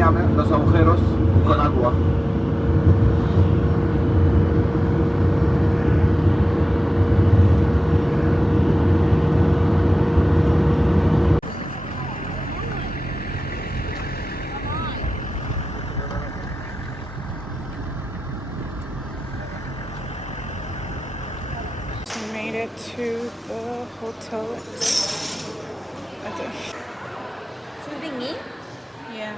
tenía los agujeros con agua. We made it to the hotel. Sudingi? Yeah.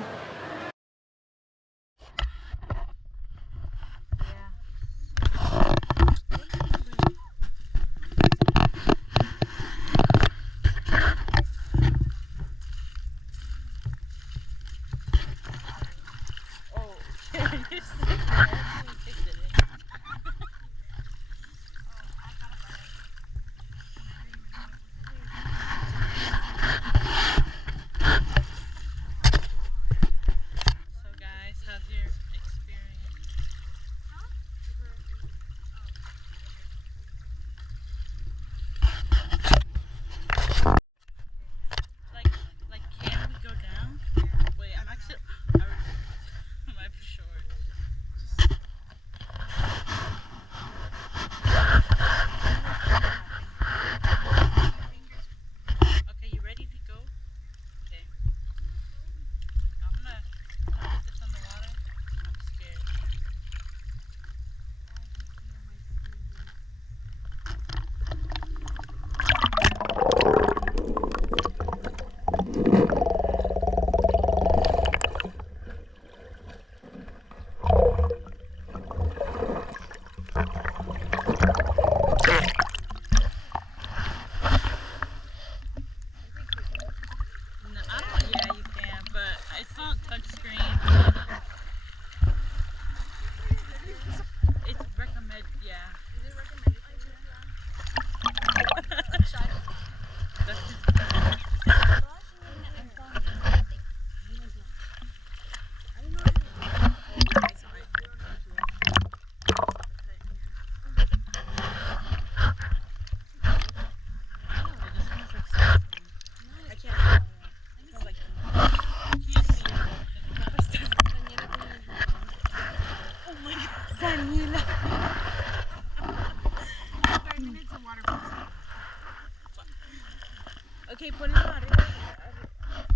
Okay, ponlo arriba.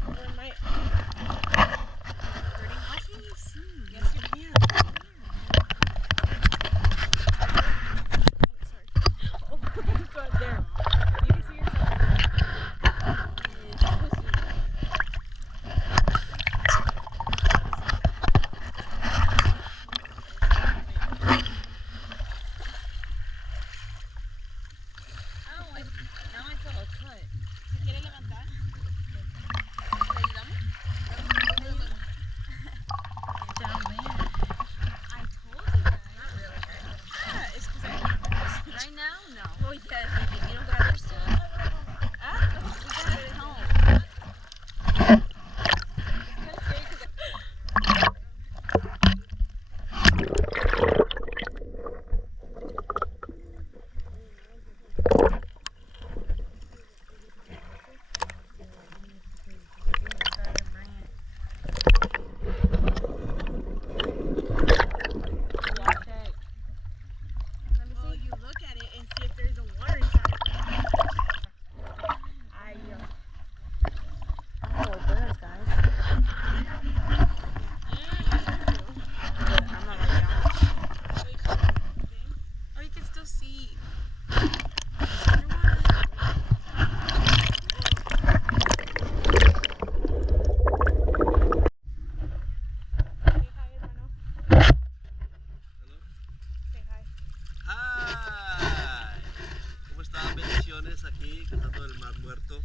Or my... How can you see? Yes, you can. Oh, sorry. Oh, God, there. You can see yourself. Now I feel a cut. ¿Se quiere levantar? ¿Le ayudamos? Down there. I told you guys. Not really. Yeah, it's because right now, no. Oh, yes. You don't got it still. We got it at home. Aquí cantando el Mar Muerto.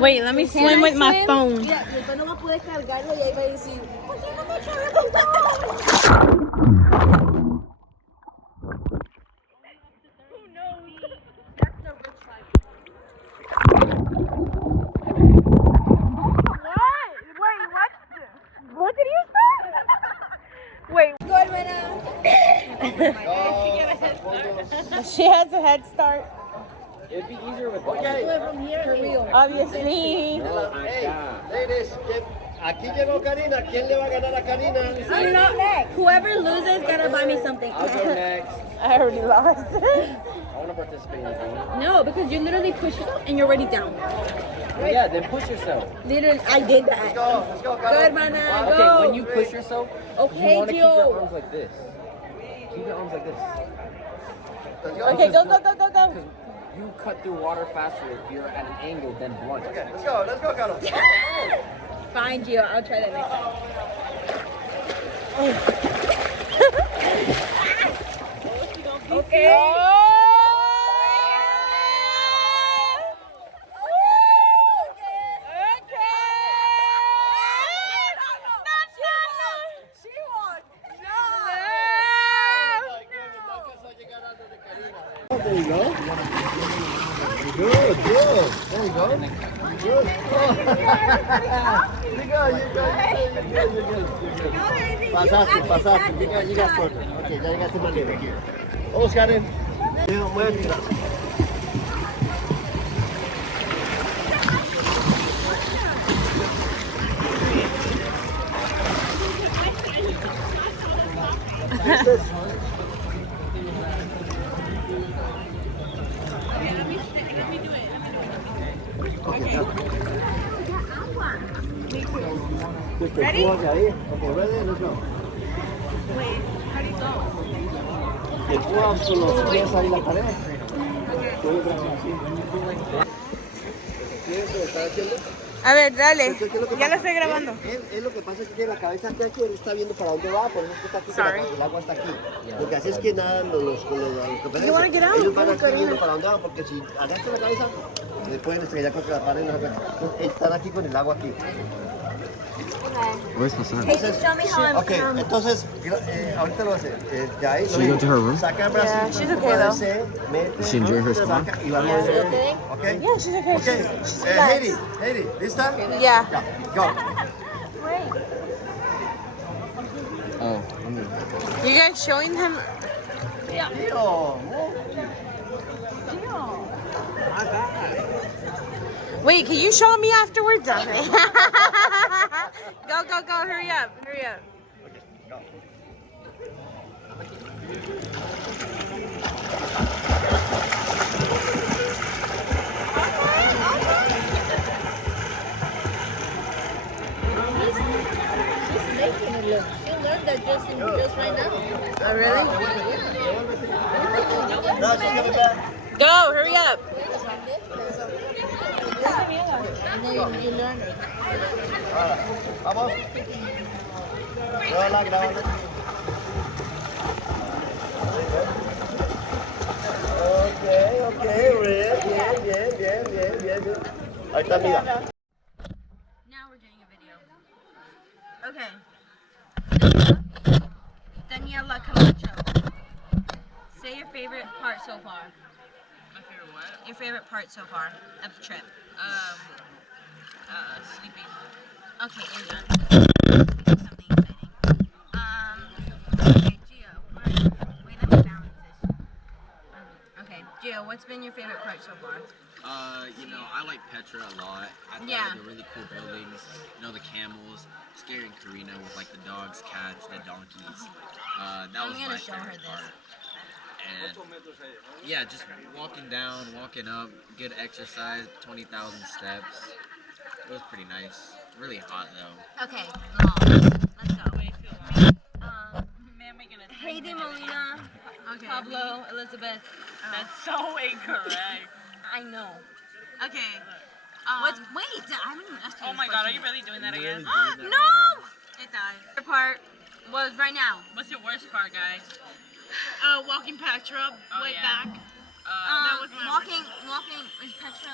Wait, let me swim with my phone. Mira, y después no vas a poder cargarlo y ahí va a decir, ¿por qué no me echaron el botón? What did you say? Wait. Go, hermana. She has a head start. It'd be easier with Do it from here, for real. Obviously. Hey, ladies, aquí llegó Karina. ¿Quién le va a ganar a Karina? I'm not next. Whoever loses gotta buy me something. I'll go next. I already lost. I want to participate in the game. No, because you literally push yourself and you're already down. Yeah, then push yourself. Literally, I did that. Let's go, Go, Karina. hermana, Okay, go. when you push yourself, Okay, you want to keep your Gio. arms like this. Keep your arms like this. Okay, go, go, go, go, go. Because you cut through water faster if you're at an angle than blunt. Okay, let's go, Carlos. Fine, Gio. I'll try that next time. Okay. There you go. Good. There you go. Good. You're good. Pasaste. You got further. Okay, ya llegaste más lejos. Vamos, Karen. Muévete. Ready? Okay, ready? Let's go. Wait, how do you go? Te pujas con los pies ahí la pared. Puedes hacer así. ¿Quieres lo que está haciendo? A ver, dale. ¿Qué es lo que Ya pasa? lo estoy grabando. Él lo que pasa es que tiene la cabeza aquí, él está viendo para dónde va, por eso es que está aquí, Sorry. el agua está aquí. Lo que hace es que nadan los competencias. You wanna get out? Ellos van aquí Karina. viendo para dónde van, porque si agachan la cabeza, le pueden estrellar contra la pared y no se agachan. Entonces, están aquí con el agua aquí. Where's Hassan? Hey, just show me how I'm. Ok, entonces, ahorita lo hace. Ya ahí, Should we go to her room? saca el brazo, Yeah, she's okay, though. mete, Is she enjoying her spa? saca y va a mover. Ok, Yeah, she's okay. okay. Heidi, ¿lista? Yeah. Ya, go. Oh, You guys showing him? Tío, Wait, can you show me afterwards? Okay. Go, hurry up. She learned that just right now. Oh, really? No, she's coming back. Go, hurry up. And then you learn it. Ahora, vamos. Grábala, grábala. Ok, bien. Ahí está, mira. Now we're doing a video. Okay. Daniela Camacho. Say your favorite part so far. My favorite what? Your favorite part so far of the trip. Sleeping. Okay, you're done. Something exciting. Okay, Gio. Wait, let me balance this. Okay, Gio, what's been your favorite part so far? I like Petra a lot. I thought Yeah. the really cool buildings, the camels, scaring Karina with like the dogs, cats, the donkeys. That I'm was gonna my show her favorite this. part. And yeah, just walking down, walking up, good exercise, 20,000 steps. It was pretty nice. Really hot though. Okay, Mom, let's go. Man, we gonna Heidi Molina, Pablo, Elizabeth. That's so incorrect. I know. Okay. Wait, I haven't even asked you Oh this my god, are you question really doing that again? yet. No! It died. The part was right now. What's your worst part, guys? Walking Petra Oh, way yeah. back. That was Walking saying is Petra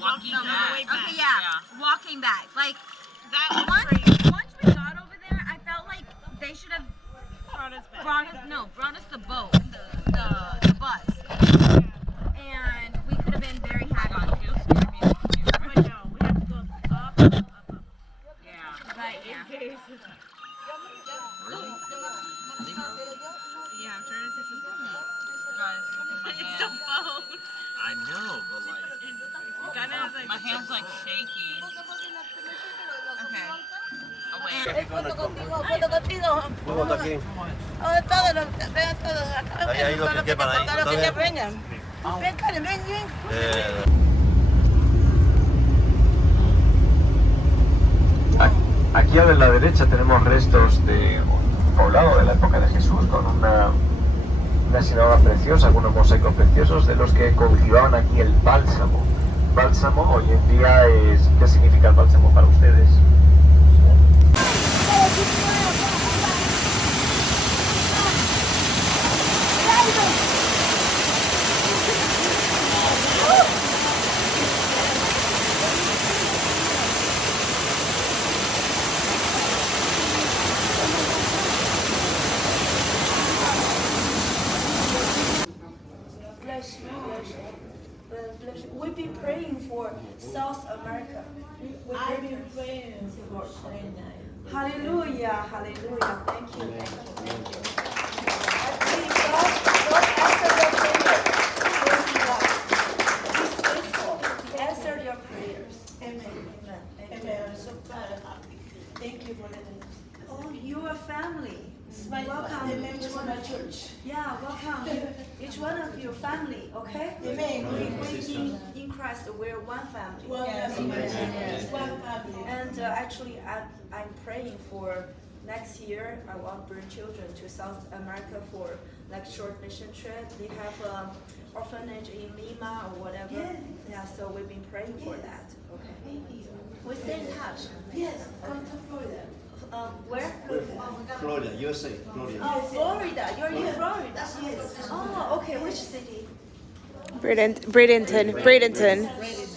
Walking them on the back. way back? Okay, yeah, walking back. Like That was once crazy. we got over there, I felt like they should have Brought us back. brought us the boat, the bus, and we could have been very happy. But no, we have to go up. Yeah. But yeah. Really? Yeah, I'm trying to take the boat. Guys, look at my hand. It's the phone. I know, but like, My hand's like shaky. Okay. Oh wait. Vamos aquí. Ahí lo que quepan ahí. ¿Está bien? Aquí a la derecha tenemos restos de un poblado de la época de Jesús con una sinagoga preciosa, con unos mosaicos preciosos de los que cultivaban aquí el bálsamo. Bálsamo hoy en día es... ¿Qué significa el bálsamo para ustedes? Bless you, bless you. Bless you. We've been praying for South America. I've been praying for China. Hallelujah, hallelujah. Thank you, thank you, thank you. I pray God answer your prayers. Praise God. He's faithful. He answered your prayers. Amen. Amen. Amen. I'm so proud and happy. Thank you for letting us. Oh, you are family. Welcome to my church. Yeah, welcome. Each one of you family, okay? Amen. We in Christ, we're one family. One family. And actually, I'm praying for next year. I want to bring children to South America for like short mission trip. They have orphanage in Lima or whatever. Yeah, so we've been praying for that. Okay. We stay in touch. Yes, come to Florida. Where? Florida, USA, Florida. Oh, Florida. You're in Florida. Yes. Oh, okay. Which city? Bradenton.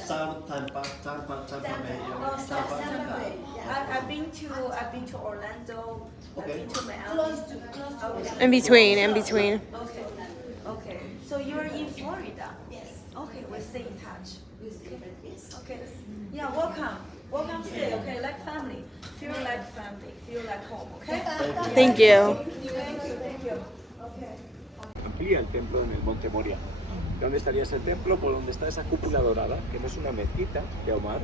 South Tampa Bay. Oh, South Tampa. I've been to Orlando. I've been to Miami. Okay. In between. Okay. So you're in Florida. Yes. Okay. We stay in touch. Okay. Yeah. Welcome. Stay. Okay. Like family. Feel like family. Feel like home. Okay. Thank you. Thank you. Okay. Amplía el templo en el monte Moria. ¿Dónde estaría ese templo? Por donde está esa cúpula dorada, que no es una mezquita de Omar,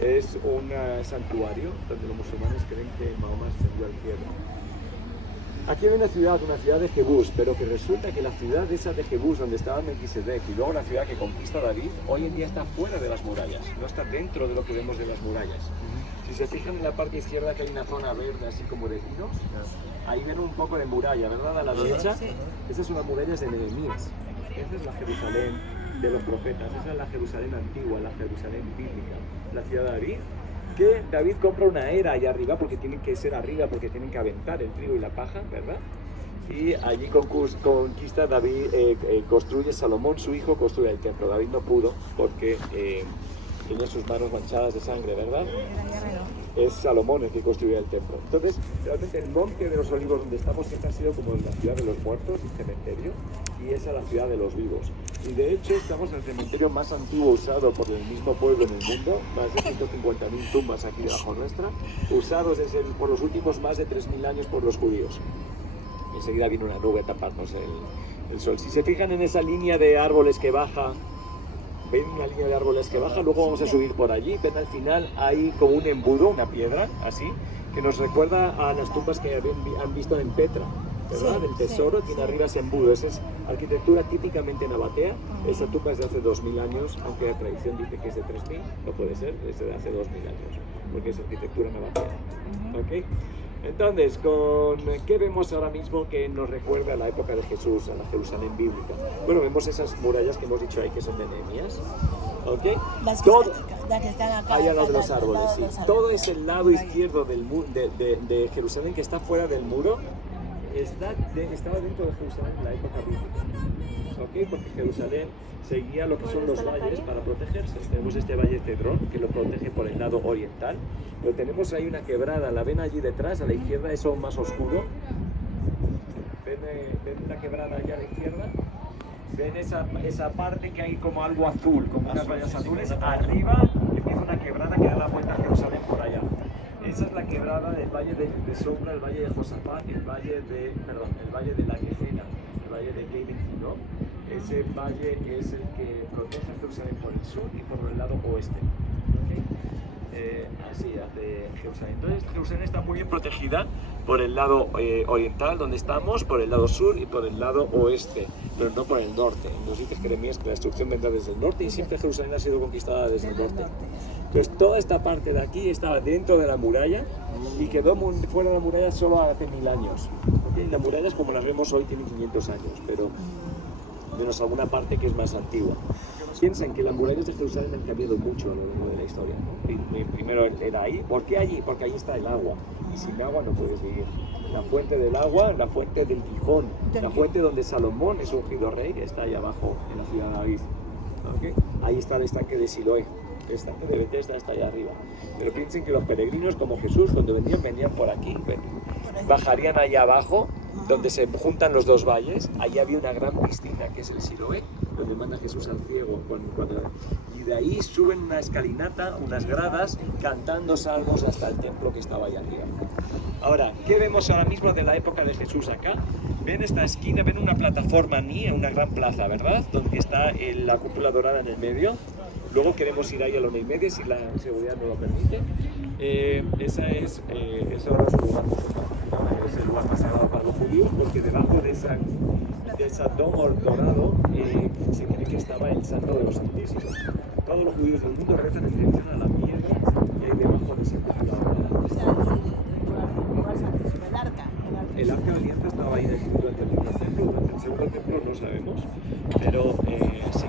es un santuario donde los musulmanes creen que Mahoma ascendió al cielo. Aquí hay una ciudad de Jebús, pero que resulta que la ciudad esa de Jebús, donde estaba Melquisedec, y luego la ciudad que conquista David, hoy en día está fuera de las murallas, no está dentro de lo que vemos de las murallas. Si se fijan en la parte izquierda que hay una zona verde así como de pinos, ahí ven un poco de muralla, ¿verdad? A la derecha, esas son las murallas de Nehemías. Esa es la Jerusalén de los profetas, esa es la Jerusalén antigua, la Jerusalén bíblica, la ciudad de David, que David compra una era allá arriba, porque tienen que ser arriba, porque tienen que aventar el trigo y la paja, ¿verdad? Y allí conquista David, construye Salomón, su hijo, construye el templo. David no pudo porque tenía sus manos manchadas de sangre, ¿verdad? Es Salomón el que construye el templo. Entonces, realmente el monte de los olivos donde estamos siempre ha sido como la ciudad de los muertos, el cementerio, y esa es la ciudad de los vivos. Y de hecho estamos en el cementerio más antiguo usado por el mismo pueblo en el mundo, más de 150.000 tumbas aquí debajo nuestra, usados por los últimos más de 3.000 años por los judíos. Enseguida viene una nube a taparnos el sol. Si se fijan en esa línea de árboles que baja, ven una línea de árboles que baja, luego vamos a subir por allí, ven al final hay como un embudo, una piedra, así, que nos recuerda a las tumbas que han visto en Petra, ¿verdad? Del tesoro, tiene arriba ese embudo, esa es arquitectura típicamente nabatea, esa tumba es de hace 2.000 años, aunque la tradición dice que es de 3.000, no puede ser, es de hace 2.000 años, porque es arquitectura nabatea, ¿ok? Entonces, ¿con qué vemos ahora mismo que nos recuerda a la época de Jesús, a la Jerusalén bíblica? Bueno, vemos esas murallas que hemos dicho ahí que son de Nehemías, ¿ok? Las que están acá. Ahí al lado de los árboles, sí. Todo ese lado izquierdo de Jerusalén que está fuera del muro, estaba dentro de Jerusalén en la época bíblica. ¿ok? Porque Jerusalén seguía lo que son los valles para protegerse. Tenemos este valle Cedrón, que lo protege por el lado oriental, pero tenemos ahí una quebrada, la ven allí detrás, a la izquierda, eso más oscuro. ¿Ven la quebrada allá a la izquierda? ¿Ven esa parte que hay como algo azul, como unas vallas azules? Arriba empieza una quebrada que da la vuelta a Jerusalén por allá. Esa es la quebrada del valle de Sombra, el valle de Josafat, el valle de la Quejena, el valle de Geben Hinnom. Ese valle es el que protege a Jerusalén por el sur y por el lado oeste. ¿Okay? Así hace Jerusalén. Entonces Jerusalén está muy bien protegida por el lado oriental, donde estamos, por el lado sur y por el lado oeste, pero no por el norte. Nos dice Jeremías que la destrucción vendrá desde el norte y siempre Jerusalén ha sido conquistada desde el norte. Entonces toda esta parte de aquí estaba dentro de la muralla y quedó fuera de la muralla solo hace 1000 años. ¿Okay? Las murallas como las vemos hoy tienen 500 años, pero menos alguna parte que es más antigua. Piensen que las murallas de Jerusalén han cambiado mucho a lo largo de la historia, ¿no? Primero era ahí. ¿Por qué allí? Porque ahí está el agua. Y sin agua no puedes vivir. La fuente del agua, la fuente del Gijón, la fuente donde Salomón es ungido rey, que está ahí abajo en la ciudad de David. ¿Okay? Ahí está el estanque de Siloé. El estanque de Bethesda está allá arriba. Pero piensen que los peregrinos como Jesús, cuando venían por aquí, bajarían allá abajo, donde se juntan los dos valles. Allí había una gran piscina que es el Siloé, donde manda Jesús al ciego. Y de ahí suben una escalinata, unas gradas, cantando salmos hasta el templo que estaba allá arriba. Ahora, ¿qué vemos ahora mismo de la época de Jesús acá? Ven esta esquina, ven una plataforma una gran plaza, ¿verdad? Donde está la cúpula dorada en el medio. Luego queremos ir ahí a la 1:30 si la seguridad no lo permite. Ese es un lugar es el lugar más sagrado para los judíos, porque debajo de ese domo dorado se cree que estaba el Santo de los Santísimos. Todos los judíos del mundo rezan en dirección a la piedra que hay debajo de ese cúpula dorada. El arca de alianza estaba ahí durante el primer templo, durante el segundo templo no sabemos, pero sí,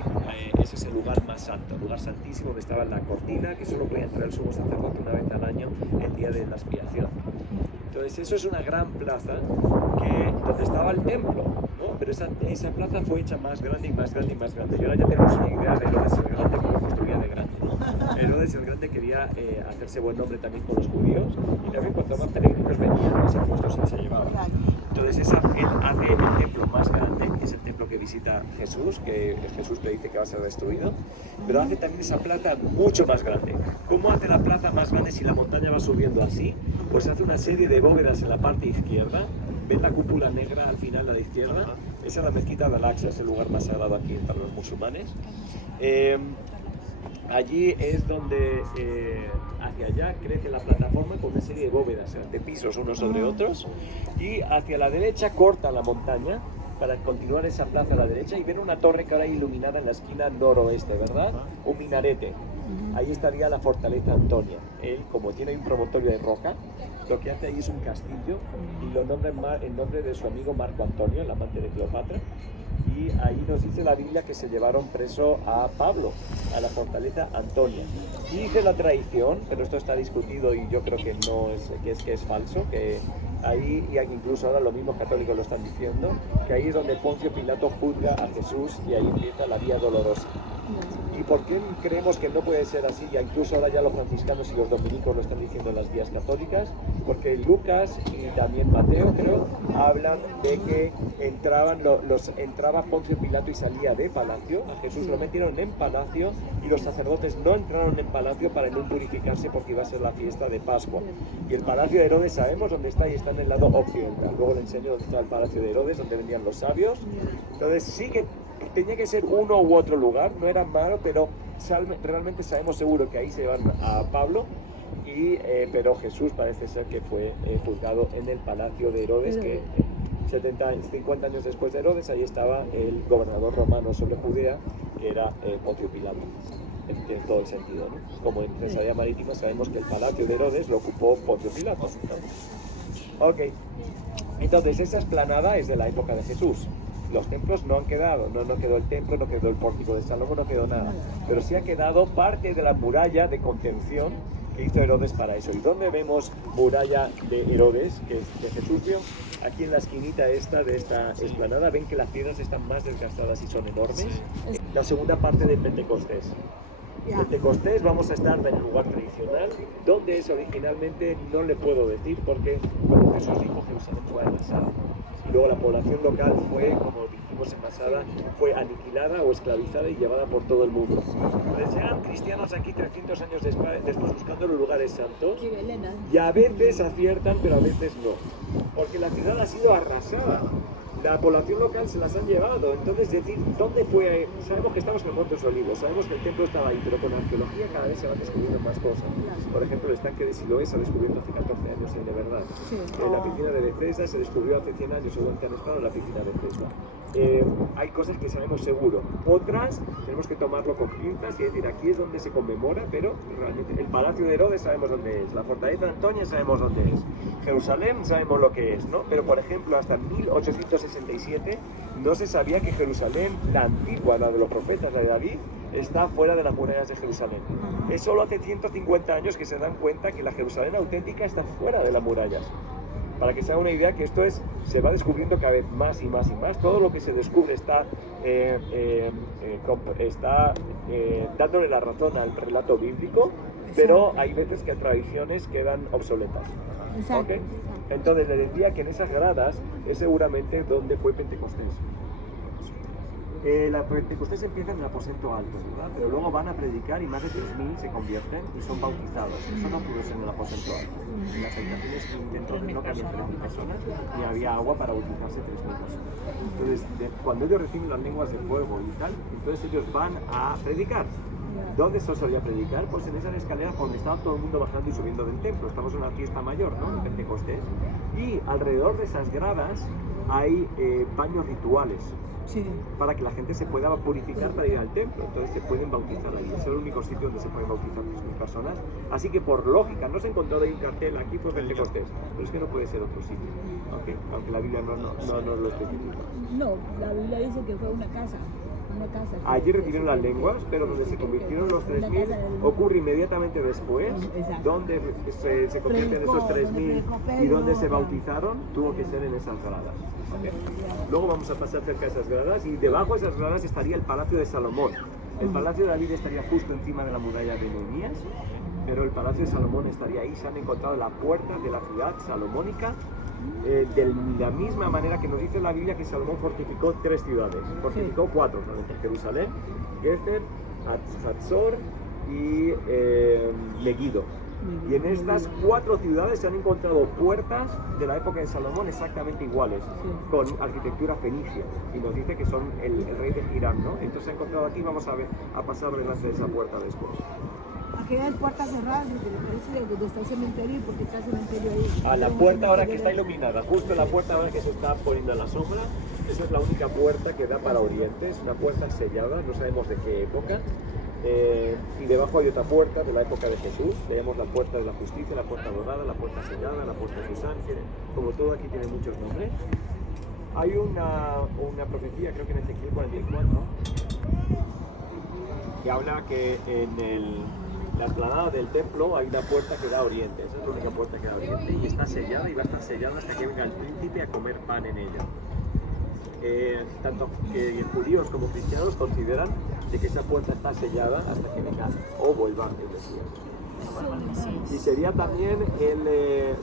ese es el lugar más santo, el lugar santísimo donde estaba la cortina, que solo podía entrar el sumo sacerdote una vez al año, el día de la expiación. Entonces eso es una gran plaza donde estaba el templo, ¿no? Pero esa plaza fue hecha más grande y más grande y más grande. Y ahora ya tenemos una idea de Herodes el Grande, cómo construía de grande. Herodes el Grande quería hacerse buen nombre también con los judíos, y también cuanto más peregrinos venían, más impuestos se llevaban. Entonces él hace el templo más grande, que es el templo que visita Jesús, que Jesús le dice que va a ser destruido, pero hace también esa plaza mucho más grande. ¿Cómo hace la plaza más grande si la montaña va subiendo así? Pues hace una serie de bóvedas en la parte izquierda. ¿Ven la cúpula negra al final a la izquierda? Esa es la mezquita de Al-Aqsa, es el lugar más sagrado aquí para los musulmanes. Allí es donde hacia allá crece la plataforma con una serie de bóvedas de pisos unos sobre otros, y hacia la derecha corta la montaña para continuar esa plaza a la derecha y ven una torre que ahora hay iluminada en la esquina noroeste, ¿verdad? Un minarete. Ahí estaría la fortaleza Antonia. Él, como tiene un promontorio de roca, lo que hace ahí es un castillo y lo nombra en nombre de su amigo Marco Antonio, el amante de Cleopatra. Y ahí nos dice la Biblia que se llevaron preso a Pablo, a la fortaleza Antonia. Y dice la tradición, pero esto está discutido y yo creo que no es, que es falso, que ahí, y incluso ahora los mismos católicos lo están diciendo, que ahí es donde Poncio Pilato juzga a Jesús y ahí empieza la Vía Dolorosa. ¿Y por qué creemos que no puede ser así? Ya incluso ahora ya los franciscanos y los dominicos lo están diciendo en las vías católicas, porque Lucas y también Mateo, creo, hablan de que entraba Poncio Pilato y salía de palacio. A Jesús lo metieron en palacio y los sacerdotes no entraron en palacio para no purificarse porque iba a ser la fiesta de Pascua. Y el palacio de Herodes sabemos dónde está, y está en el lado occidental. Luego le enseño dónde está el palacio de Herodes, donde vendían los sabios. Entonces sí que tenía que ser uno u otro lugar, no era malo, pero realmente sabemos seguro que ahí se van a Pablo, pero Jesús parece ser que fue juzgado en el palacio de Herodes, que 50 años después de Herodes, ahí estaba el gobernador romano sobre Judea, que era Poncio Pilato. En todo el sentido, ¿no? Como en Cesarea Marítima sabemos que el palacio de Herodes lo ocupó Poncio Pilato. Ok, entonces esa explanada es de la época de Jesús. Los templos no han quedado, no quedó el templo, no quedó el pórtico de Salomón, no quedó nada. Pero sí ha quedado parte de la muralla de contención que hizo Herodes para eso. ¿Y dónde vemos muralla de Herodes, que es de Jesús vio? Aquí en la esquinita esta de esta explanada, ven que las piedras están más desgastadas y son enormes. La segunda parte de Pentecostés. Pentecostés vamos a estar en el lugar tradicional, donde es originalmente no le puedo decir porque cuando Jesús dijo Jerusalén fue arrasada. Y luego la población local fue, como dijimos en pasada, fue aniquilada o esclavizada y llevada por todo el mundo. Entonces llegan cristianos aquí 300 años después buscando los lugares santos y a veces aciertan pero a veces no, porque la ciudad ha sido arrasada. La población local se las han llevado, entonces decir, ¿dónde fue? Sabemos que estamos en el Monte de los Olivos, sabemos que el templo estaba ahí, pero con arqueología cada vez se van descubriendo más cosas. Por ejemplo, el estanque de Siloé se ha descubierto hace 14 años, de verdad. La piscina de Bethesda se descubrió hace 100 años, según que han estado en la piscina de Bethesda. Hay cosas que sabemos seguro, otras tenemos que tomarlo con pinzas y decir, aquí es donde se conmemora, pero realmente el Palacio de Herodes sabemos dónde es, la Fortaleza de Antonia sabemos dónde es, Jerusalén sabemos lo que es, ¿no? Pero por ejemplo, hasta 1867 no se sabía que Jerusalén, la antigua, la de los profetas, la de David, está fuera de las murallas de Jerusalén. Es solo hace 150 años que se dan cuenta que la Jerusalén auténtica está fuera de las murallas. Para que se haga una idea que esto se va descubriendo cada vez más y más y más. Todo lo que se descubre está dándole la razón al relato bíblico, pero hay veces que tradiciones quedan obsoletas. ¿Okay? Entonces le decía que en esas gradas es seguramente donde fue Pentecostés. La Pentecostés empieza en el aposento alto, ¿verdad? Pero luego van a predicar y más de 3.000 se convierten y son bautizados. Eso no pudo ser en el aposento alto. En las habitaciones dentro del no cabían 3.000 personas y había agua para bautizarse 3.000 personas. Entonces, cuando ellos reciben las lenguas de fuego y tal, entonces ellos van a predicar. ¿Dónde se solía predicar? Pues en esas escaleras por donde estaba todo el mundo bajando y subiendo del templo. Estamos en una fiesta mayor, ¿no? En Pentecostés. Y alrededor de esas gradas hay baños rituales. Sí. Para que la gente se pueda purificar para ir al templo, entonces se pueden bautizar ahí. Es el único sitio donde se pueden bautizar 3.000 personas. Así que por lógica, no se encontró de ahí un cartel, aquí fue Pentecostés, pero es que no puede ser otro sitio, ¿okay? Aunque la Biblia no lo especifica. No, la Biblia dice que fue una casa. Allí recibieron las lenguas, pero donde se convirtieron los 3.000 ocurre inmediatamente después, donde se convierten esos 3.000 y donde se bautizaron, tuvo que ser en esas gradas. ¿Okay? Luego vamos a pasar cerca de esas gradas y debajo de esas gradas estaría el Palacio de Salomón. El Palacio de David estaría justo encima de la muralla de Nehemías, pero el Palacio de Salomón estaría ahí. Se han encontrado la puerta de la ciudad salomónica, de la misma manera que nos dice la Biblia que Salomón fortificó 3 ciudades, fortificó 4, Jerusalén, Gezer, Hatzor y Megiddo. Y en estas 4 ciudades se han encontrado puertas de la época de Salomón exactamente iguales, con arquitectura fenicia, y nos dice que son el rey de Hiram, ¿no? Entonces se ha encontrado aquí, vamos a pasar delante de esa puerta después. Aquí hay puertas cerradas, porque me parece donde está el cementerio y porque está el cementerio ahí. A la puerta ahora que está iluminada, justo la puerta ahora que se está poniendo a la sombra, esa es la única puerta que da para Oriente, es una puerta sellada, no sabemos de qué época. Y debajo hay otra puerta de la época de Jesús, le llamamos la puerta de la justicia, la puerta dorada, la puerta sellada, la puerta de Susán, como todo aquí tiene muchos nombres. Hay una profecía, creo que en Ezequiel 44, que habla que en la explanada del templo hay una puerta que da a Oriente, esa es la única puerta que da a Oriente y está sellada y va a estar sellada hasta que venga el príncipe a comer pan en ella. Tanto que judíos como cristianos consideran de que esa puerta está sellada hasta que venga o vuelva el Mesías. Y sería también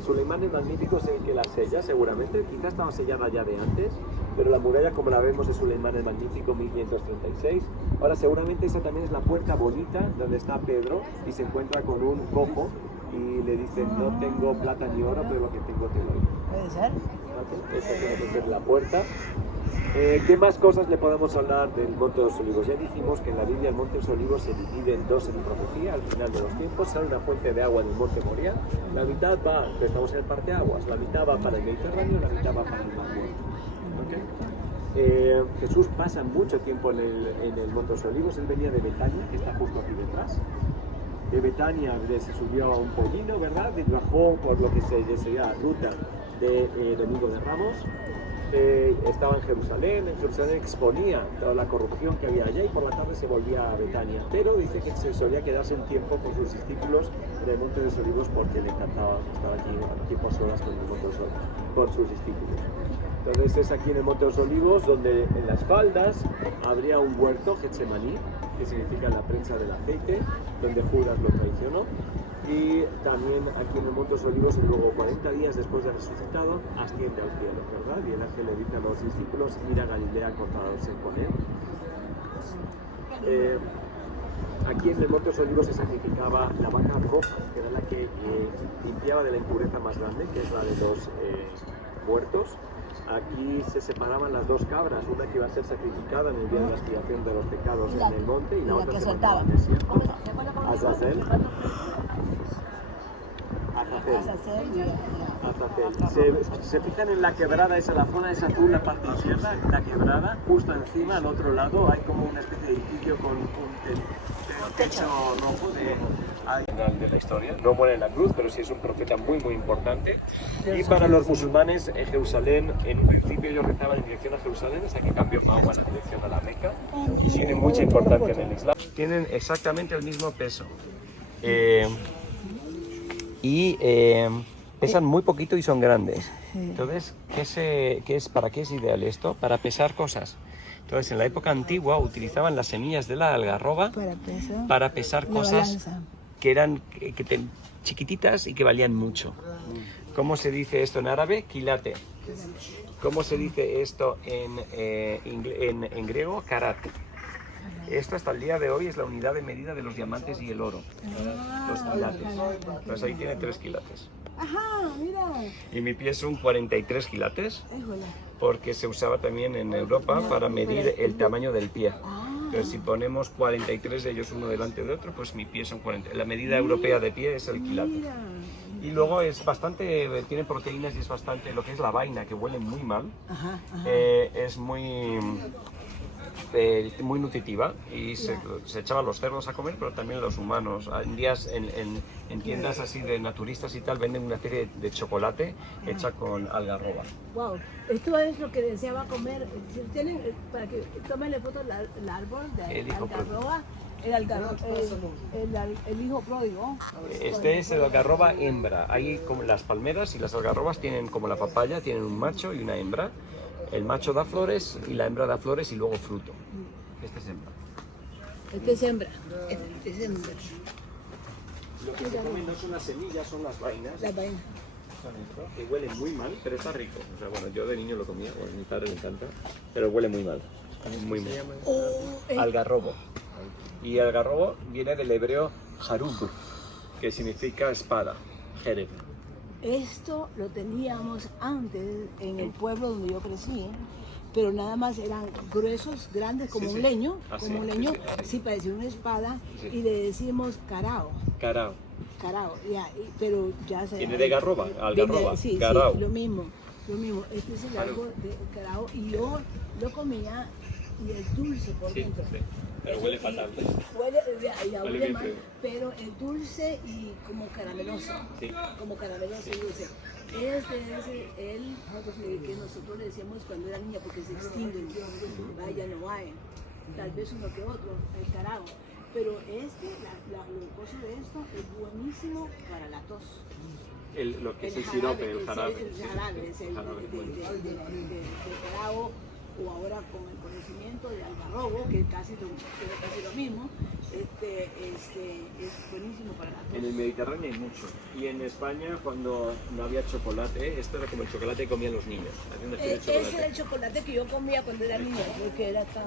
Suleimán el Magnífico es el que la sella seguramente, quizás estaba sellada ya de antes, pero la muralla como la vemos es Suleimán el Magnífico 1536. Ahora seguramente esa también es la puerta bonita donde está Pedro y se encuentra con un cojo y le dice no tengo plata ni oro, pero lo que tengo te doy. ¿Puede ser? Esa tiene que ser la puerta. ¿Qué más cosas le podemos hablar del Monte de los Olivos? Ya dijimos que en la Biblia el Monte de los Olivos se divide en 2 en profecía, al final de los tiempos sale una fuente de agua en el Monte Moria, la mitad va, estamos en el parteaguas, la mitad va para el Mediterráneo y la mitad va para el Mar Muerto. Jesús pasa mucho tiempo en el Monte de los Olivos, él venía de Betania, que está justo aquí detrás. De Betania se subió a un pollino, ¿verdad? Y bajó por lo que sería la ruta de Domingo de Ramos. estaba en Jerusalén exponía toda la corrupción que había allá y por la tarde se volvía a Betania. Pero dice que se solía quedarse un tiempo con sus discípulos en el Monte de los Olivos porque le encantaba estar aquí por solas con el Monte de los Olivos, con sus discípulos. Entonces es aquí en el Monte de los Olivos donde en las faldas habría un huerto, Getsemaní, que significa la prensa del aceite, donde Judas lo traicionó. Y también aquí en el Monte de los Olivos, y luego 40 días después de resucitado, asciende al cielo, ¿verdad? Y el ángel le dice a los discípulos, ir a Galilea a encontrarse con él. Aquí en el Monte de los Olivos se sacrificaba la vaca roja, que era la que limpiaba de la impureza más grande, que es la de los muertos. Aquí se separaban las dos cabras, una que iba a ser sacrificada en el día de la expiación de los pecados en el monte y la otra que se mandaba al desierto. Azazel. Se fijan en la quebrada, esa la zona es azul, la parte izquierda, la quebrada, justo encima, al otro lado, hay como una especie de edificio con un techo rojo de la historia. No muere en la cruz, pero sí es un profeta muy importante. Y para los musulmanes en Jerusalén, en un principio ellos rezaban en dirección a Jerusalén, hasta que cambió Mahoma en dirección a la Meca, y tienen mucha importancia en el Islam. Tienen exactamente el mismo peso. Pesan muy poquito y son grandes. Entonces, ¿para qué es ideal esto? Para pesar cosas. Entonces, en la época antigua utilizaban las semillas de la algarroba para pesar cosas que eran chiquititas y que valían mucho. ¿Cómo se dice esto en árabe? Quilate. ¿Cómo se dice esto en griego? Karat. Esto hasta el día de hoy es la unidad de medida de los diamantes y el oro. Los quilates. Pues ahí tiene 3 quilates. Ajá, mira. Y mi pie son 43 quilates, porque se usaba también en Europa para medir el tamaño del pie. Entonces, si ponemos 43 de ellos uno delante de otro, pues mi pie son 40. La medida europea de pie es el quilate. Y luego es bastante, tiene proteínas y es bastante, lo que es la vaina, que huele muy mal, es muy nutritiva y se echaban los cerdos a comer, pero también los humanos. En tiendas así de naturistas y tal venden una serie de chocolate hecha con algarroba. Wow, esto es lo que deseaba comer. Si tienen, para que tomen fotos al árbol de algarroba, el hijo pródigo. Este es el algarroba hembra. Hay como las palmeras y las algarrobas tienen como la papaya, tienen un macho y una hembra. El macho da flores y la hembra da flores y luego fruto. Este es hembra. Este es hembra. Este es hembra. Lo que se comen no son las semillas, son las vainas. Las vainas. Que huele muy mal, pero está rico. O sea, bueno, yo de niño lo comía, a mi padre le encanta, pero huele muy mal. Muy mal. Algarrobo. Y algarrobo viene del hebreo harub, que significa espada, jereb. Esto lo teníamos antes en el pueblo donde yo crecí, pero nada más eran gruesos, grandes, como un leño, sí, parecía una espada, y le decimos carao. Carao, pero ya se... Viene de algarroba, sí, carao. Sí, lo mismo. Este es el árbol de carao, y yo lo comía, y es dulce por dentro. Sí. Pero huele fatal. Huele mal, pero es dulce y como carameloso. Sí. Como carameloso y dulce. Este es el que nosotros le decíamos cuando era niña, porque se extinguen. Vaya, no hay. Tal vez uno que otro, el carao. Pero lo cosa de esto es buenísimo para la tos. Lo que es el sirope, el jarabe. El jarabe, es el de carao. O ahora con el conocimiento de algarrobo, que casi lo mismo, es buenísimo para la tos. En el Mediterráneo hay mucho. Y en España, cuando no había chocolate, esto era como el chocolate que comían los niños. Ese era el chocolate que yo comía cuando era niña, porque era tan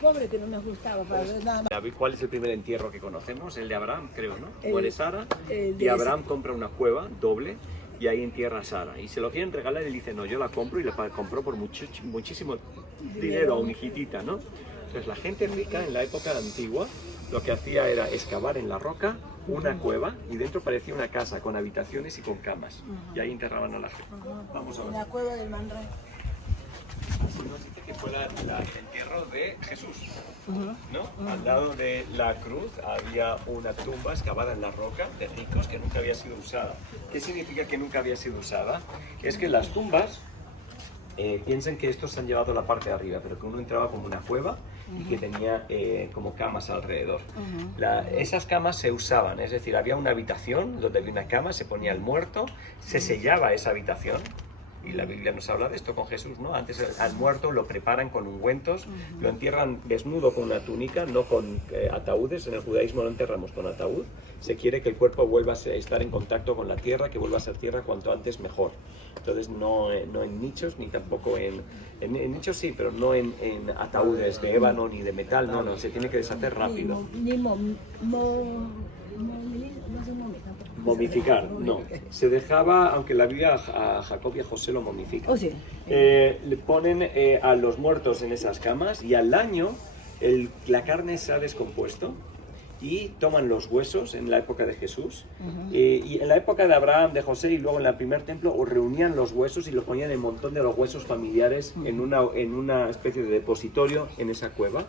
pobre que no me gustaba para ver nada más. ¿Cuál es el primer entierro que conocemos? El de Abraham, creo, ¿no? Muere Sara y Abraham compra una cueva doble. Y ahí entierra a Sara. Y se lo quieren regalar y él dice, no, yo la compro, y la compró por muchísimo dinero a una hijitita, ¿no? Entonces la gente rica en la época antigua lo que hacía era excavar en la roca una cueva y dentro parecía una casa con habitaciones y con camas. Y ahí enterraban a la gente. Vamos a ver. La cueva del Man Ray. Así nos dice que fue el entierro de Jesús, ¿no? Al lado de la cruz había una tumba excavada en la roca de ricos que nunca había sido usada. ¿Qué significa que nunca había sido usada? Es que las tumbas piensan que estos se han llevado la parte de arriba, pero que uno entraba como una cueva y que tenía como camas alrededor. Esas camas se usaban, es decir, había una habitación donde había una cama, se ponía el muerto, se sellaba esa habitación. Y la Biblia nos habla de esto con Jesús, ¿no? Antes al muerto lo preparan con ungüentos, lo entierran desnudo con una túnica, no con ataúdes. En el judaísmo no enterramos con ataúd. Se quiere que el cuerpo vuelva a estar en contacto con la tierra, que vuelva a ser tierra cuanto antes mejor. Entonces no en nichos, ni tampoco en nichos sí, pero no en ataúdes de ébano ni de metal, no, se tiene que deshacer rápido. Momificar, no. Se dejaba, aunque la Biblia a Jacob y a José lo momifica. Oh, sí. Le ponen a los muertos en esas camas y al año la carne se ha descompuesto y toman los huesos en la época de Jesús y en la época de Abraham, de José y luego en el primer templo reunían los huesos y los ponían en un montón de los huesos familiares en una especie de depositorio en esa cueva.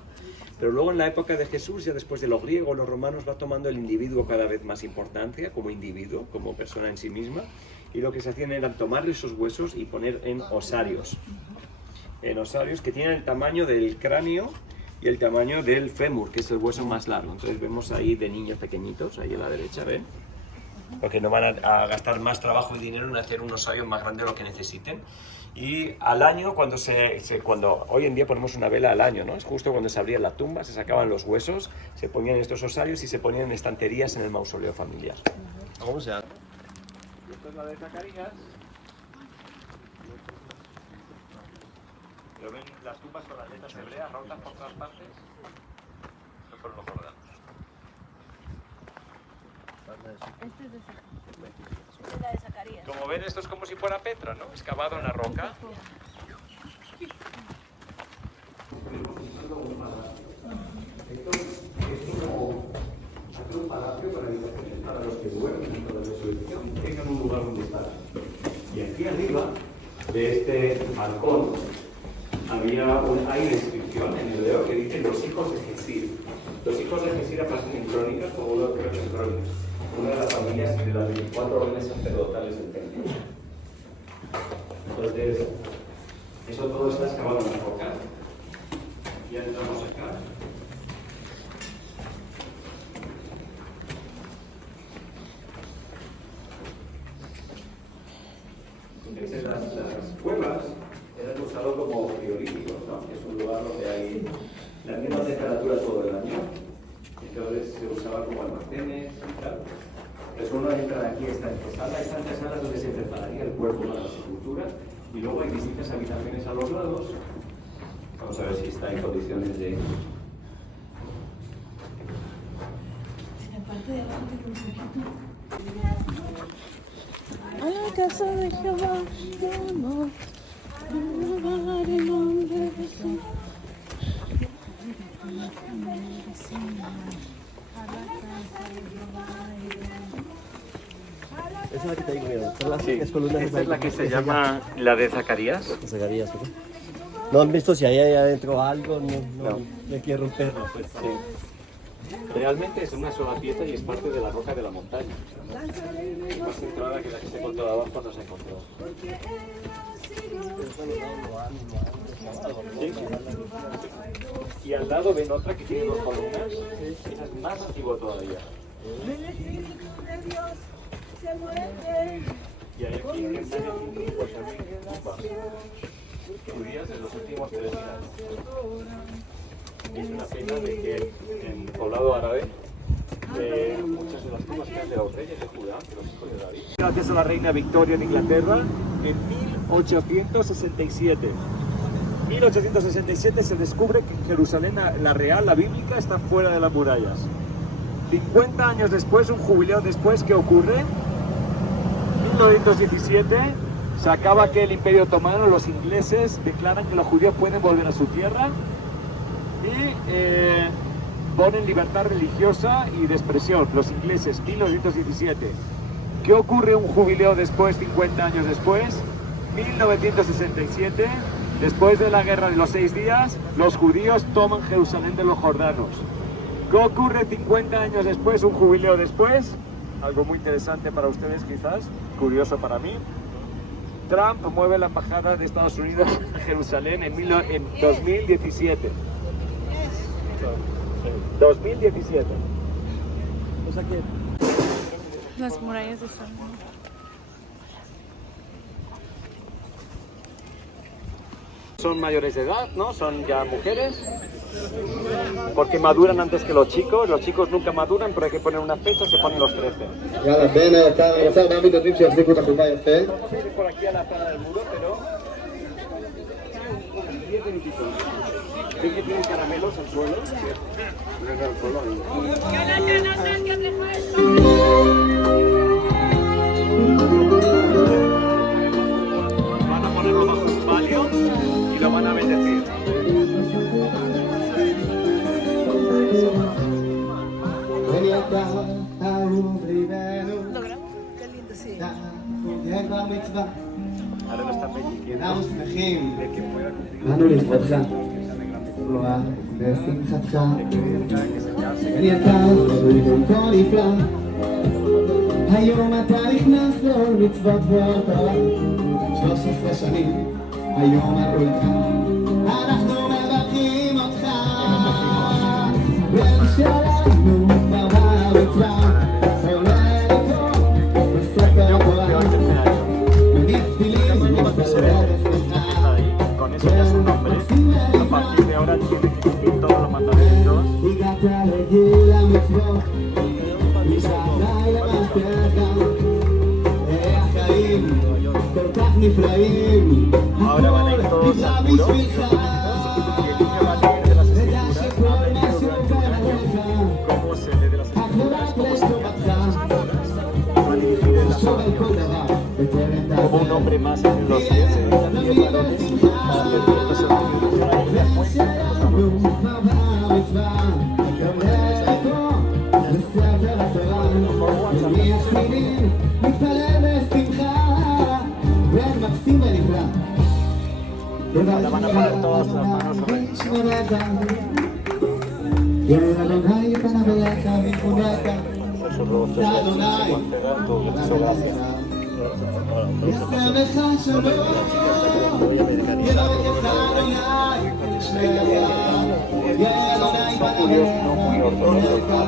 Pero luego en la época de Jesús, ya después de los griegos, los romanos, va tomando el individuo cada vez más importancia como individuo, como persona en sí misma, y lo que se hacían era tomar esos huesos y poner en osarios que tienen el tamaño del cráneo y el tamaño del fémur, que es el hueso más largo. Entonces vemos ahí de niños pequeñitos, ahí a la derecha, ¿ven? Porque no van a gastar más trabajo y dinero en hacer un osario más grande de lo que necesiten. Y al año, cuando hoy en día ponemos una vela al año, ¿no? Es justo cuando se abría la tumba, se sacaban los huesos, se ponían estos osarios y se ponían en estanterías en el mausoleo familiar. ¿Cómo se llama? Esto es la de Zacarías. ¿Lo ven? Las tumbas con las letras hebreas rotas por todas partes. No fueron los jordanos. La de Zacarías. Como ven, esto es como si fuera Petra, ¿no? Excavado en la roca. Hacer un palacio para los que duermen en la resurrección, tengan un lugar donde estar. Y aquí arriba de este balcón hay una inscripción en hebreo que dice los hijos de Jesir. Los hijos de Jesir aparecen en Crónicas, como uno creo que es Crónicas. Una de las familias de las 24 órdenes sacerdotales del templo. Entonces, eso todo está excavado en la roca. Ya entramos acá. Entonces, las cuevas eran usadas como frigoríficos, ¿no? Es un lugar donde hay la misma temperatura todo el año. Entonces se usaba como almacenes y tal. Entonces uno entra aquí, están las salas donde se prepararía el cuerpo para la sepultura y luego hay distintas habitaciones a los lados. Vamos a ver si está en condiciones de... A la casa de Jehová, llamo, alabar el nombre de su... Esa es la que te digo, mira, son las Sí, columnas. esta es la que se llama la de Zacarías. Zacarías, ¿no? ¿No han visto si hay ahí adentro algo? No hay que romperlo. Pues. Sí. Realmente es una sola pieza y es parte de la roca de la montaña. Es más centrada que la que se encontró abajo cuando se encontró. Sí. Y al lado ven otra que tiene dos columnas. Esa es más antigua todavía. Y hay aquí que están en tumbas judías en los últimos 3.000 años. Es una pena de que en el poblado árabe muchas de las tumbas que eran de los reyes de Judá, de los hijos de David. Gracias a la reina Victoria de Inglaterra, en 1867. 1867 se descubre que en Jerusalén la real, la bíblica, está fuera de las murallas. 50 años después, un jubileo después, ¿qué ocurre? 1917 se acaba que el Imperio Otomano, los ingleses declaran que los judíos pueden volver a su tierra y ponen libertad religiosa y de expresión, los ingleses, 1917. ¿Qué ocurre un jubileo después, 50 años después? 1967, después de la Guerra de los 6 días, los judíos toman Jerusalén de los jordanos. ¿Qué ocurre 50 años después, un jubileo después? Algo muy interesante para ustedes quizás, curioso para mí. Trump mueve la embajada de Estados Unidos en Jerusalén en 2017. 2017. O sea que Las murallas están... son mayores de edad, ¿no? Son ya mujeres. Porque maduran antes que los chicos nunca maduran, pero hay que poner una fecha, se ponen los 13. יאללה, בן האוצר מהמתנדבים שיחזיקו את החופה יפה. Vamos a ir por aquí a la zona del muro, pero... ¿Ven que tienen caramelos al suelo? Van a ponerlo bajo un palio y lo van a bendecir. Ahora lo están bendiciendo. De que pueda cumplir. אנו לכבודך, פלואה בשמחתך, בן יקר ובמקום נפלא, היום אתה נכנס לעול מצוות תורה, 13 שנים, היום אנחנו איתך, אנחנו מברכים אותך, בן שלנו כבר במצווה, עולה לקרוא בספר התורה, מניף תפילין ומתפלל בשמחה. Con eso ya es un nombre. A partir de ahora tiene que cumplir todos los mandamientos. Ahora van a ir todos al muro. Y el niño va a leer de las escrituras. Cómo se lee de las escrituras, cómo se lee de las escrituras. Va a dividir en las oraciones. Como un hombre más entre los 10 se dedican 10 varones para pedir los servicios de la Biblia Ahora van a poner todas las manos sobre el su rostro, conceder tu gracia. No curioso, no muy ortodoxo.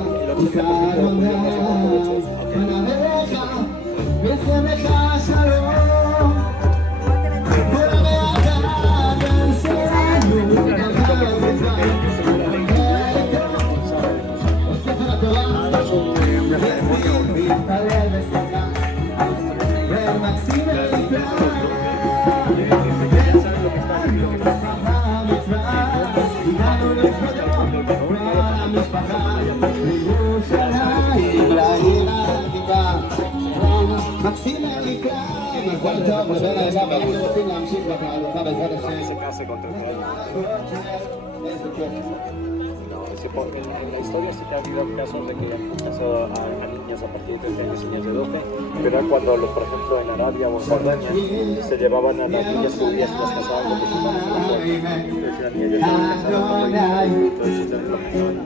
En la historia sí que ha habido casos de que han casado a niñas a partir de 13 años, niñas de 12, pero era cuando, por ejemplo, en Arabia o en Jordania se llevaban a las niñas judías y las casaban con musulmanes. Entonces las niñas ya estaban casadas con ellos, entonces ya lo pensaban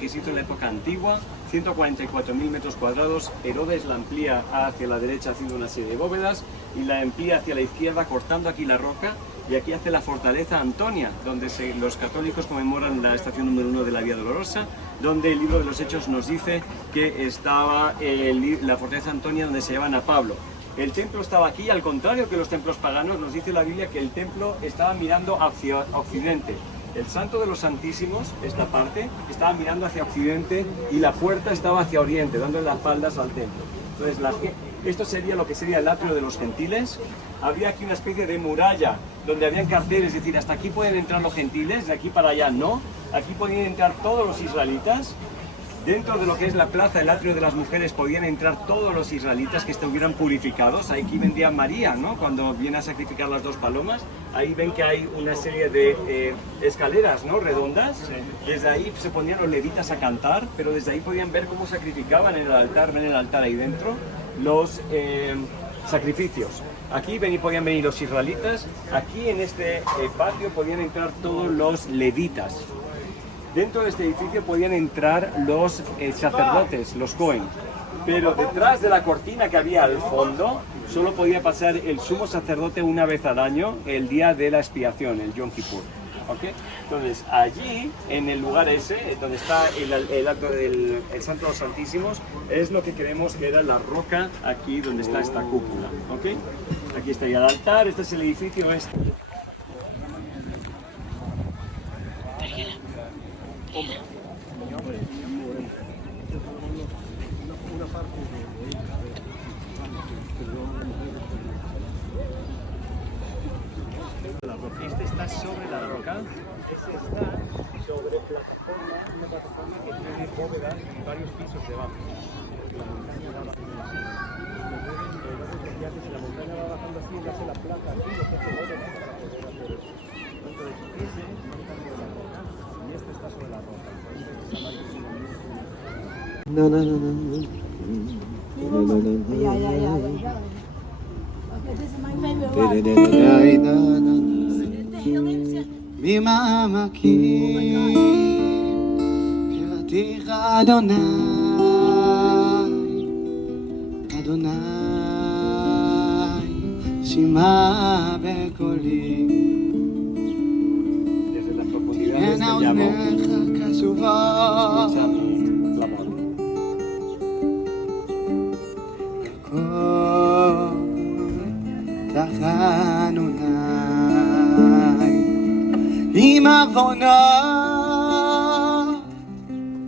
que se hizo en la época antigua, 144.000 metros cuadrados. Herodes la amplía hacia la derecha haciendo una serie de bóvedas y la amplía hacia la izquierda cortando aquí la roca, y aquí hace la fortaleza Antonia, donde los católicos conmemoran la estación número 1 de la Vía Dolorosa, donde el libro de los Hechos nos dice que estaba la fortaleza Antonia donde se llevan a Pablo. El templo estaba aquí, al contrario que los templos paganos, nos dice la Biblia que el templo estaba mirando hacia occidente. El Santo de los Santísimos, esta parte, estaba mirando hacia occidente y la puerta estaba hacia oriente, dándole las espaldas al templo. Entonces, esto sería lo que sería el atrio de los gentiles. Había aquí una especie de muralla donde habían carteles, es decir, hasta aquí pueden entrar los gentiles, de aquí para allá no. Aquí podían entrar todos los israelitas. Dentro de lo que es la plaza, el atrio de las mujeres, podían entrar todos los israelitas que estuvieran purificados. Aquí vendría María, ¿no? Cuando viene a sacrificar las 2 palomas. Ahí ven que hay una serie de escaleras, ¿no? Redondas. Desde ahí se ponían los levitas a cantar, pero desde ahí podían ver cómo sacrificaban en el altar, ven el altar ahí dentro, los sacrificios. Aquí podían venir los israelitas, aquí en este patio podían entrar todos los levitas. Dentro de este edificio podían entrar los sacerdotes, los Cohen, pero detrás de la cortina que había al fondo solo podía pasar el sumo sacerdote una vez al año, el día de la expiación, el Yom Kippur. ¿Okay? Entonces allí, en el lugar ese, donde está el acto del Santo de los Santísimos, es lo que creemos que era la roca aquí donde está esta cúpula. ¿Okay? Aquí está ya el altar, este es el edificio este. Este está sobre la roca, ese está sobre plataforma, una plataforma que tiene bóvedas y varios pisos debajo. La montaña va bajando así. Si la montaña va bajando así, hace la placa aquí, lo que hace bóvedas para poder hacer eso. Entonces, ese está sobre la roca y este está sobre la roca. No, no, no, no. This is my favorite one. ממעמקים קראתיך אדוני, אדוני, שמע בקולי, הן אוזניך קשובות לקול תחנוני. עם עוונות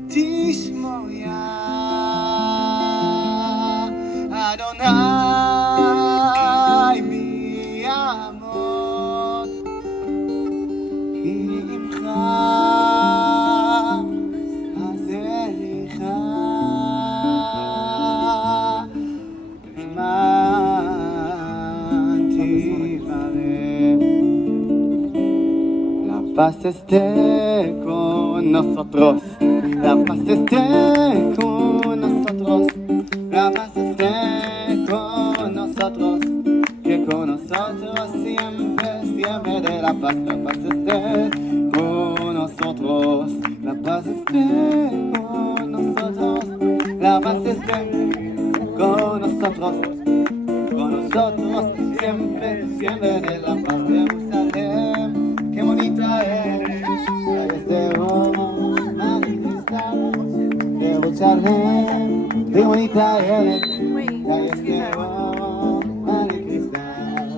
תשמוע אדוני מי יעמוד עמך עזריך למען תברר. La paz esté con nosotros, la paz esté con nosotros, la paz esté con nosotros, que con nosotros siempre, siempre de la paz esté con nosotros, la paz esté con nosotros, la paz esté con nosotros siempre, siempre de la paz. Jerusalén, qué bonita eres, calles de oro, mar de cristal. Jerusalén, qué bonita eres, calles de oro, mar de cristal.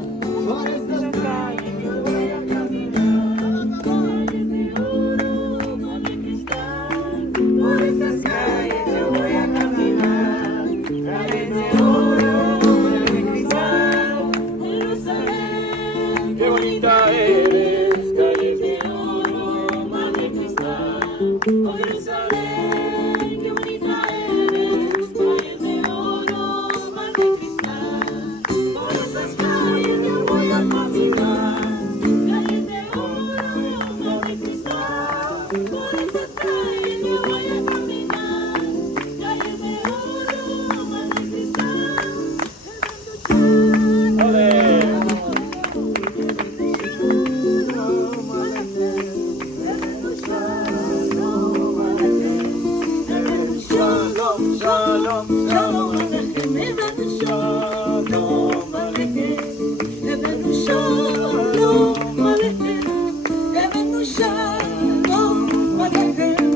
Por estas calles yo voy a caminar, calles de oro, mar de cristal. Por estas calles yo voy a caminar, calles de oro, mar de cristal. Jerusalén, qué bonita eres, calles de oro, mar de cristal. Jerusalén, qué bonita eres, calles de oro, mar de cristal. Por esas calles yo voy a caminar, calles de oro, mar de cristal. Por esas calles yo voy a caminar, calles de oro, mar de cristal. Shalom, shalom, shalom alechem, Hebenu shalom alechem, Hebenu shalom alechem, Hebenu shalom alechem,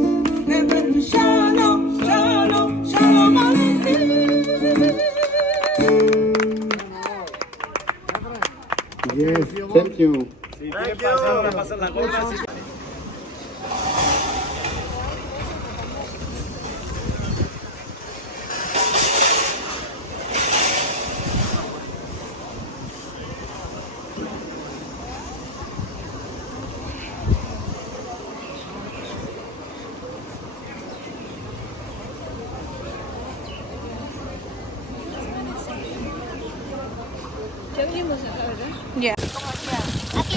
Hebenu shalom, shalom, shalom alechem. Yes, thank you. Si quieren pasar, pasan la gorra. vivimos acá, ¿verdad? Yeah. Aquí,